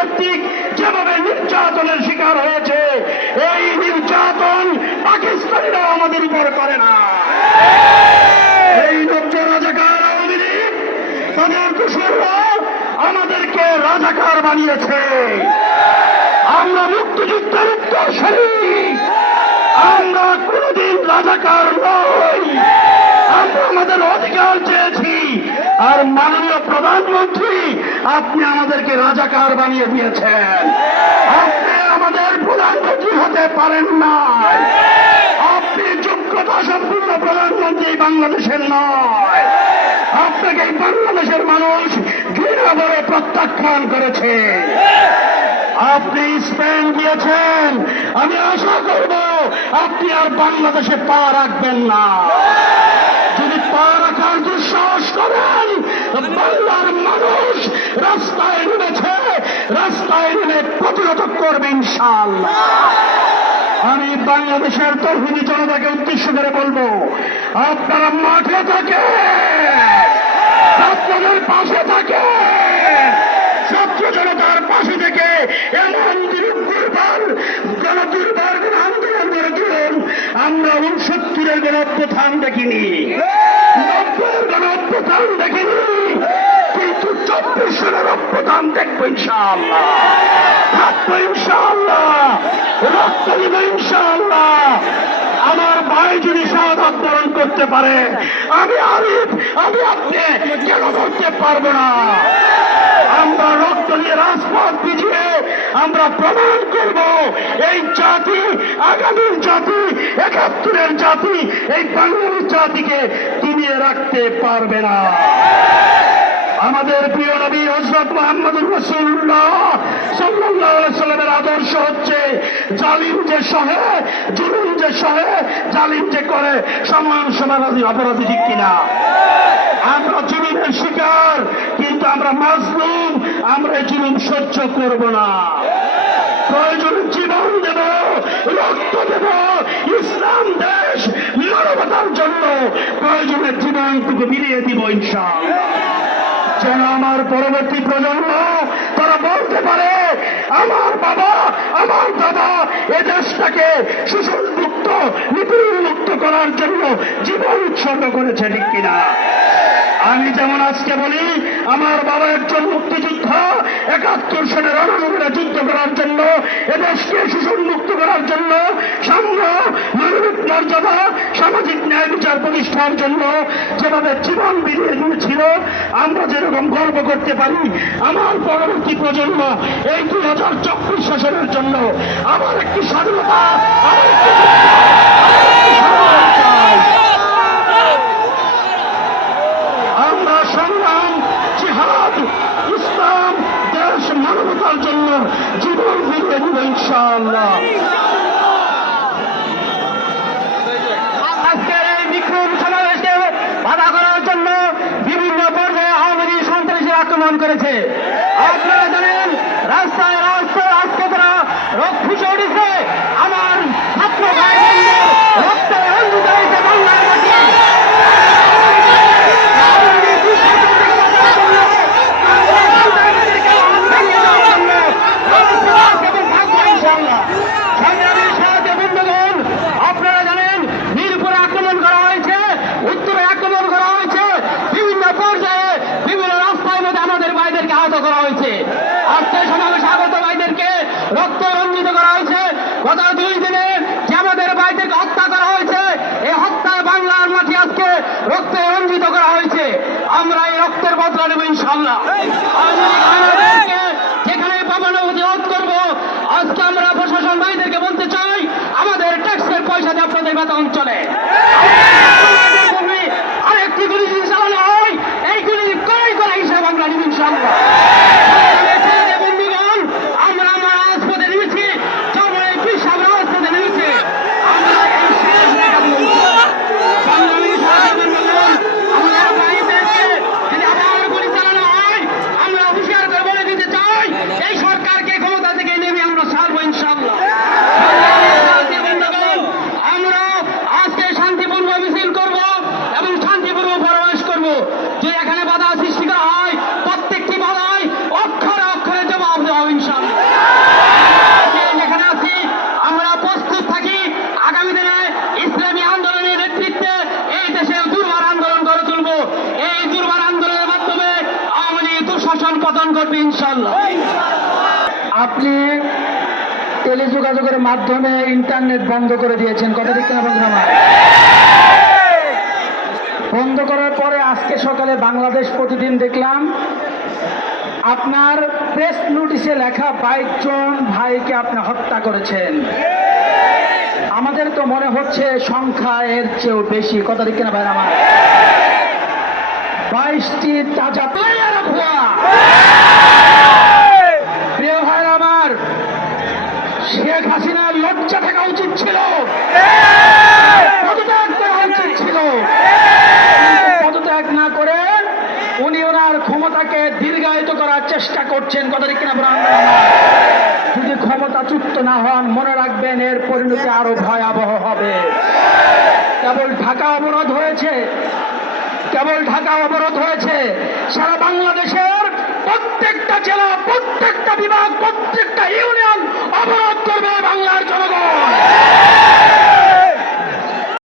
কর্তৃক যেভাবে নির্যাতনের শিকার হয়েছে, এই নির্যাতন পাকিস্তানিরাও আমাদের উপর করে না। এই লোকটা রাজাকার আওয়ামী লীগ, তাদের দোসররা আমাদেরকে রাজাকার বানিয়েছে। আমরা মুক্তিযুদ্ধের উত্তরসূরি, আমরা কোনদিন রাজাকার নই। আমরা আমাদের অধিকার চেয়েছি, আর মাননীয় প্রধানমন্ত্রী আপনি আমাদেরকে রাজাকার বানিয়ে দিয়েছেন। আপনি আমাদের প্রধানমন্ত্রী হতে পারেন না, আপনি যোগ্যতা সম্পূর্ণ প্রধানমন্ত্রী বাংলাদেশের নয়। আপনাকে বাংলাদেশের মানুষ ঘৃণা ভরে প্রত্যাখ্যান করেছে। আপনি স্পেন গিয়েছেন, আমি আশা করব আপনি আর বাংলাদেশে পা রাখবেন না। যদি পা রাখার দুঃসাহস করেন, বাংলার মানুষ রাস্তায় নেমেছে, রাস্তায় নেমে প্রতিরোধ করবে ইনশাআল্লাহ। আমি বাংলাদেশের তৌহিদি জনতাকে উদ্দেশ্য করে বলবো, আপনারা মাঠে থাকে, ছাত্রদের পাশে থাকে, ছাত্র জনতার পাশে থেকে এমন দুর্বার আন্দোলন করে দিলেন। আমরা 69-এর গণঅভ্যুত্থান দেখিনি, 90-এর গণঅভ্যুত্থান দেখিনি, কিন্তু 24 সালের অভ্যুত্থান দেখবো ইনশাআল্লাহ, থাকবো ইনশাআল্লাহ, রক্ত দিব ইনশাআল্লাহ। আমার ভাই যদি শাহাদাত বরণ করতে পারে, আমি আরিফ, আমি আপনি কেন করতে পারবো না? আমরা রক্ত দিয়ে রাজপথ বিজিয়ে আমরা প্রমাণ করব এই জাতি আগামীর জাতি, 71-এর জাতি, এই বাংলাদেশ জাতিকে টিকিয়ে রাখতে পারবে না। আমাদের প্রিয় নবী হযরত মুহাম্মদুর রাসূলুল্লাহ সাল্লাল্লাহু আলাইহি সাল্লামের আদর্শ হচ্ছে জালিম যে সহে, জুলুম যে সহে, জালিম যে করে সমান সমান অপরাধী, ঠিক কিনা? আমরা জুলুমের শিকার, কিন্তু আমরা মাজলুম, আমরা জুলুম সহ্য করব না। প্রয়োজনে জীবন দেব, রক্ত দেব, ইসলাম দেশ মানবতার জন্য প্রয়োজনে জীবনটুকু মিলিয়ে দিব ইনশাআল্লাহ, যেন আমার পরবর্তী প্রজন্ম তারা বলতে পারে আমার বাবা, আমার দাদা এ দেশটাকে শোষণ মুক্ত, নিপীড়ন মুক্ত করার জন্য জীবন উৎসর্গ করেছে, ঠিক কিনা? আমি যেমন আজকে বলি, আমার বাবা একজন মুক্তিযোদ্ধা, 71 সালে রণাঙ্গনে যুদ্ধ করার জন্য, এদেশকে শোষণ মুক্ত করার জন্য, সাম্য, মানবিক মর্যাদা, সামাজিক ন্যায় বিচার প্রতিষ্ঠার জন্য যেভাবে জীবন বিলিয়ে দিয়েছিল, আমরা যেরকম গর্ব করতে পারি আমার পরবর্তী প্রজন্ম এই 2024 শাসনের জন্য আমার একটি স্বাধীনতা, আমার একটি চাই। আমরা সংগ্রাম, জিহাদ, ইসলাম, দেশ, মানবতার জন্য জীবন বিলিয়ে দিব ইনশাআল্লাহ। আজকের এই বিক্ষোভ সমাবেশকে বাধা করার জন্য বিভিন্ন পর্যায়ে আওয়ামী লীগ সন্ত্রাসী আক্রমণ করেছে। আপনারা জানেন, রাস্তায় রাস্তায় আজকে তারা ফুসে উঠেছে আমার ছাত্র ভাই বোনদের রক্তে রঞ্জিত হয়েছে বাংলার মাটি। আপনারা জানেন, মিরপুরে আক্রমণ করা হয়েছে, উত্তরে আক্রমণ করা হয়েছে, বিভিন্ন পর্যায়ে বিভিন্ন রাস্তায় মধ্যে আমাদের ভাইদেরকে আহত করা হয়েছে। আজকে সমাবেশে আগত ভাইদেরকে রক্ত রঞ্জিত করা হয়েছে। গত 2 দিনে যে আমাদের ভাইদেরকে হত্যা করা হয়েছে, এই হত্যায় বাংলার মাটি আজকে রক্তে রঞ্জিত করা হয়েছে। আমরা এই রক্তের বদলা নেব ইনশাআল্লাহ। যেখানে পাবানো প্রতিরোধ করবো। আজকে আমরা প্রশাসন ভাইদেরকে বলতে চাই, আমাদের ট্যাক্সের পয়সা দিয়ে আপনাদের বেতন চলে, আরেকটি গুলি যদি চালানো হয় এই গুলি ক্রয় করা হিসাব আমরা নিব ইনশাআল্লাহ। বন্ধুগণ, আমরা আমার রাজপথে নেমেছি, জনগণের পিসাব রাজপথে নেমেছি। আমরা এই শেষ আমাদের ভাইদেরকে যদি আবার গুলি চালানো হয়, আমরা হুঁশিয়ার করে বলে দিতে চাই, এই সরকারকে ক্ষমতা থেকে নেমে আমরা ছাড়বো ইনশাআল্লাহ। আমরা আজকে শান্তিপূর্ণ শাসন পতন করবে ইনশাআল্লাহ। আপনি টেলিযোগাযোগের মাধ্যমে ইন্টারনেট বন্ধ করে দিয়েছেন, কথা ঠিক কিনা বন্ধুরা আমার? বন্ধ করার পরে আজকে সকালে বাংলাদেশ প্রতিদিন দেখলাম আপনার প্রেস নোটিশে লেখা 22 জন ভাইকে আপনি হত্যা করেছেন। আমাদের তো মনে হচ্ছে সংখ্যা এর চেয়েও বেশি, কথা ঠিক কিনা ভাই আমার? 22টি তাজা ভুয়া। প্রিয় ভাই আমার, শেখ হাসিনার লজ্জা থাকা উচিত ছিল, পদত্যাগ করা উচিত ছিল। কিন্তু পদত্যাগ না করে উনি ওনার ক্ষমতাকে দীর্ঘায়িত করার চেষ্টা করছেন, কথা ঠিক কিনা বলুন? যদি ক্ষমতাচ্যুত না হন, মনে রাখবেন এর পরিণতি আরো ভয়াবহ হবে। কেবল ঢাকা অবরোধ হয়েছে, কেবল ঢাকা অবরোধ হয়েছে, সারা বাংলাদেশের প্রত্যেকটা জেলা, প্রত্যেকটা বিভাগ,